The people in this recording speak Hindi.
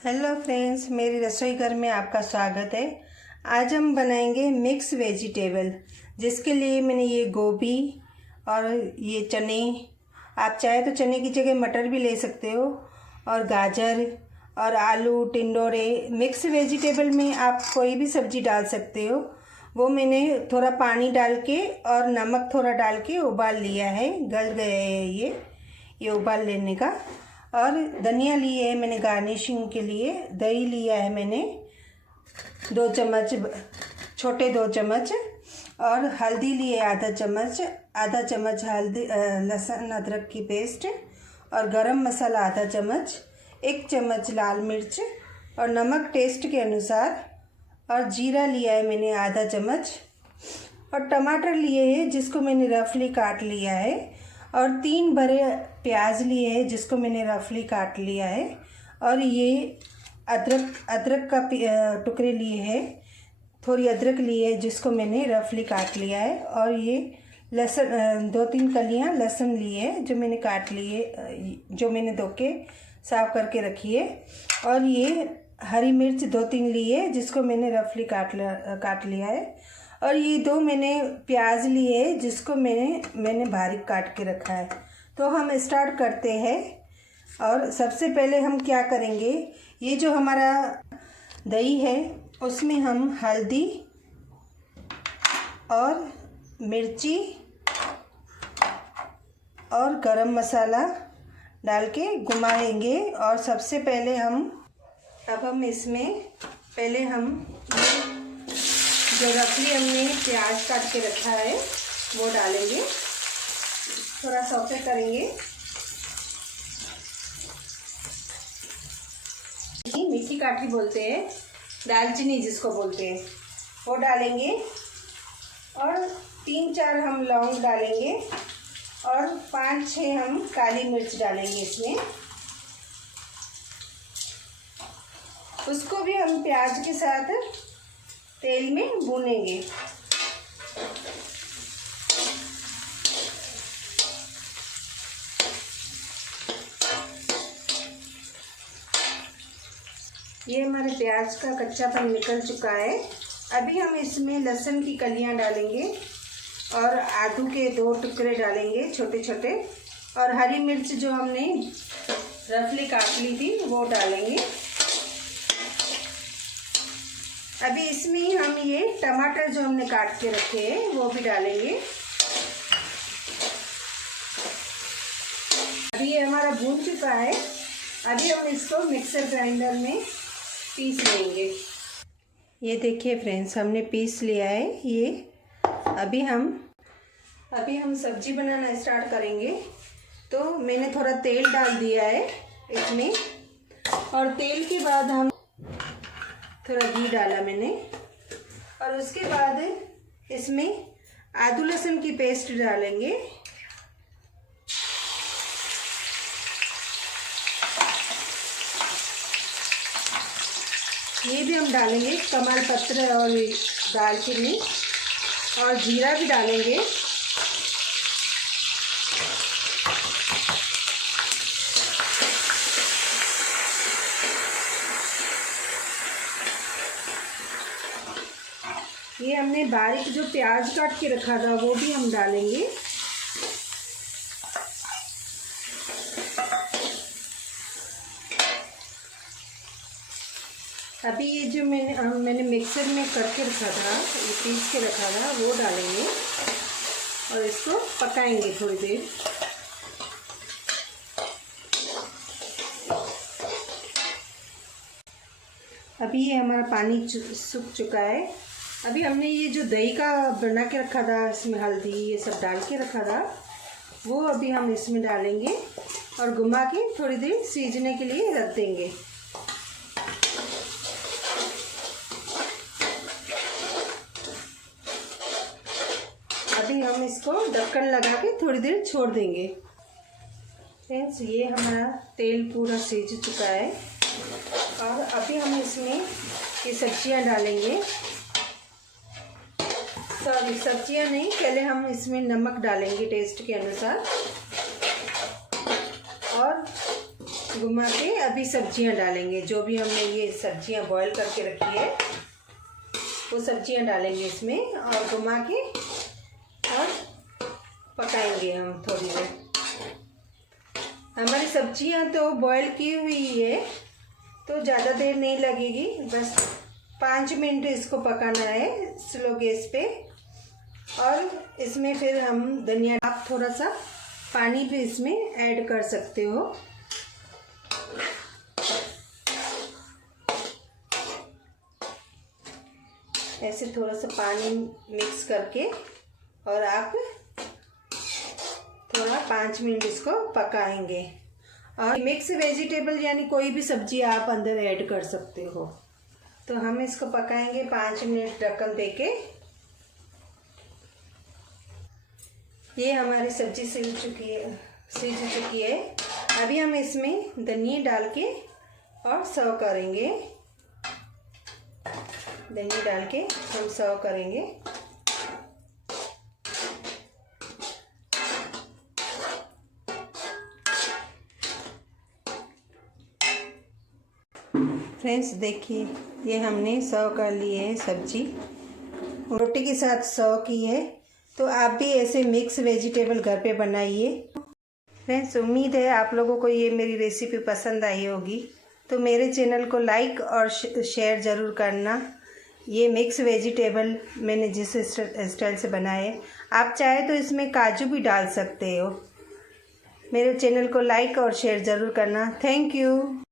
हेलो फ्रेंड्स, मेरी रसोई घर में आपका स्वागत है। आज हम बनाएंगे मिक्स वेजिटेबल, जिसके लिए मैंने ये गोभी और ये चने, आप चाहे तो चने की जगह मटर भी ले सकते हो, और गाजर और आलू, टिंडोरे। मिक्स वेजिटेबल में आप कोई भी सब्ज़ी डाल सकते हो। वो मैंने थोड़ा पानी डाल के और नमक थोड़ा डाल के उबाल लिया है, गल गए है ये उबाल लेने का। और धनिया लिए है मैंने गार्निशिंग के लिए। दही लिया है मैंने 2 चम्मच, छोटे 2 चम्मच। और हल्दी लिए आधा चम्मच हल्दी, लहसुन अदरक की पेस्ट। और गरम मसाला आधा चम्मच, 1 चम्मच लाल मिर्च और नमक टेस्ट के अनुसार। और जीरा लिया है मैंने आधा चम्मच। और टमाटर लिए हैं जिसको मैंने रफली काट लिया है। और 3 बड़े प्याज लिए हैं जिसको मैंने रफली काट लिया है। और ये अदरक का टुकड़े लिए हैं, थोड़ी अदरक लिए है जिसको मैंने रफली काट लिया है। और ये लहसुन 2-3 कलियां लहसुन लिए है जो मैंने काट लिए, जो मैंने धो के साफ करके रखी है। और ये हरी मिर्च 2-3 लिए जिसको मैंने रफली काट लिया है। और ये 2 मैंने प्याज लिए जिसको मैंने बारीक काट के रखा है। तो हम स्टार्ट करते हैं। और सबसे पहले हम क्या करेंगे, ये जो हमारा दही है उसमें हम हल्दी और मिर्ची और गरम मसाला डाल के घुमाएंगे। और सबसे पहले हम इसमें पहले जो रफली हमने प्याज काट के रखा है वो डालेंगे, थोड़ा सौते करेंगे। मीठी काठी बोलते हैं, दालचीनी जिसको बोलते हैं, वो डालेंगे। और 3-4 हम लौंग डालेंगे और 5-6 हम काली मिर्च डालेंगे इसमें। उसको भी हम प्याज के साथ तेल में भूनेंगे। ये हमारे प्याज का कच्चापन निकल चुका है। अभी हम इसमें लहसुन की कलियां डालेंगे और आलू के 2 टुकड़े डालेंगे छोटे छोटे। और हरी मिर्च जो हमने रफली काट ली थी वो डालेंगे। अभी इसमें हम ये टमाटर जो हमने काट के रखे हैं वो भी डालेंगे। अभी ये हमारा भून चुका है। अभी हम इसको मिक्सर ग्राइंडर में पीस लेंगे। ये देखिए फ्रेंड्स, हमने पीस लिया है ये। अभी हम सब्जी बनाना स्टार्ट करेंगे। तो मैंने थोड़ा तेल डाल दिया है इसमें। और तेल के बाद हम थोड़ा घी डाला मैंने। और उसके बाद इसमें आदू लहसुन की पेस्ट डालेंगे। ये भी हम डालेंगे, कमाल पत्र और दालचीनी और जीरा भी डालेंगे। ये हमने बारीक जो प्याज काट के रखा था वो भी हम डालेंगे। अभी ये जो मैंने मिक्सर में करके रखा था, ये पीस के रखा था, वो डालेंगे और इसको पकाएंगे थोड़ी देर। अभी ये हमारा पानी सूख चुका है। अभी हमने ये जो दही का बना के रखा था, इसमें हल्दी ये सब डाल के रखा था, वो अभी हम इसमें डालेंगे और घुमा के थोड़ी देर सीजने के लिए रख देंगे। अभी हम इसको ढक्कन लगा के थोड़ी देर छोड़ देंगे। फ्रेंड्स, ये हमारा तेल पूरा सीज चुका है। और अभी हम इसमें ये सब्जियां डालेंगे। सॉरी, सब्जियां नहीं, पहले हम इसमें नमक डालेंगे टेस्ट के अनुसार। और घुमा के अभी सब्जियां डालेंगे। जो भी हमने ये सब्जियां बॉईल करके रखी है वो सब्जियां डालेंगे इसमें और घुमा के और पकाएंगे हम थोड़ी देर। हमारी सब्जियां तो बॉईल की हुई है तो ज़्यादा देर नहीं लगेगी, बस 5 मिनट इसको पकाना है स्लो गैस पे। और इसमें फिर हम धनिया, आप थोड़ा सा पानी भी इसमें ऐड कर सकते हो। ऐसे थोड़ा सा पानी मिक्स करके और आप थोड़ा 5 मिनट इसको पकाएंगे। और मिक्स वेजिटेबल यानी कोई भी सब्जी आप अंदर ऐड कर सकते हो। तो हम इसको पकाएंगे 5 मिनट ढक्कन देके। ये हमारी सब्जी सिज चुकी है। अभी हम इसमें धनिया डाल के और सर्व करेंगे। धनिया डाल के हम सर्व करेंगे। फ्रेंड्स देखिए, ये हमने सर्व कर ली है सब्जी, रोटी के साथ सर्व की है। तो आप भी ऐसे मिक्स वेजिटेबल घर पे बनाइए। फ्रेंड्स उम्मीद है आप लोगों को ये मेरी रेसिपी पसंद आई होगी। तो मेरे चैनल को लाइक और शेयर ज़रूर करना। ये मिक्स वेजिटेबल मैंने जिस स्टाइल से बनाए, आप चाहे तो इसमें काजू भी डाल सकते हो। मेरे चैनल को लाइक और शेयर ज़रूर करना। Thank you.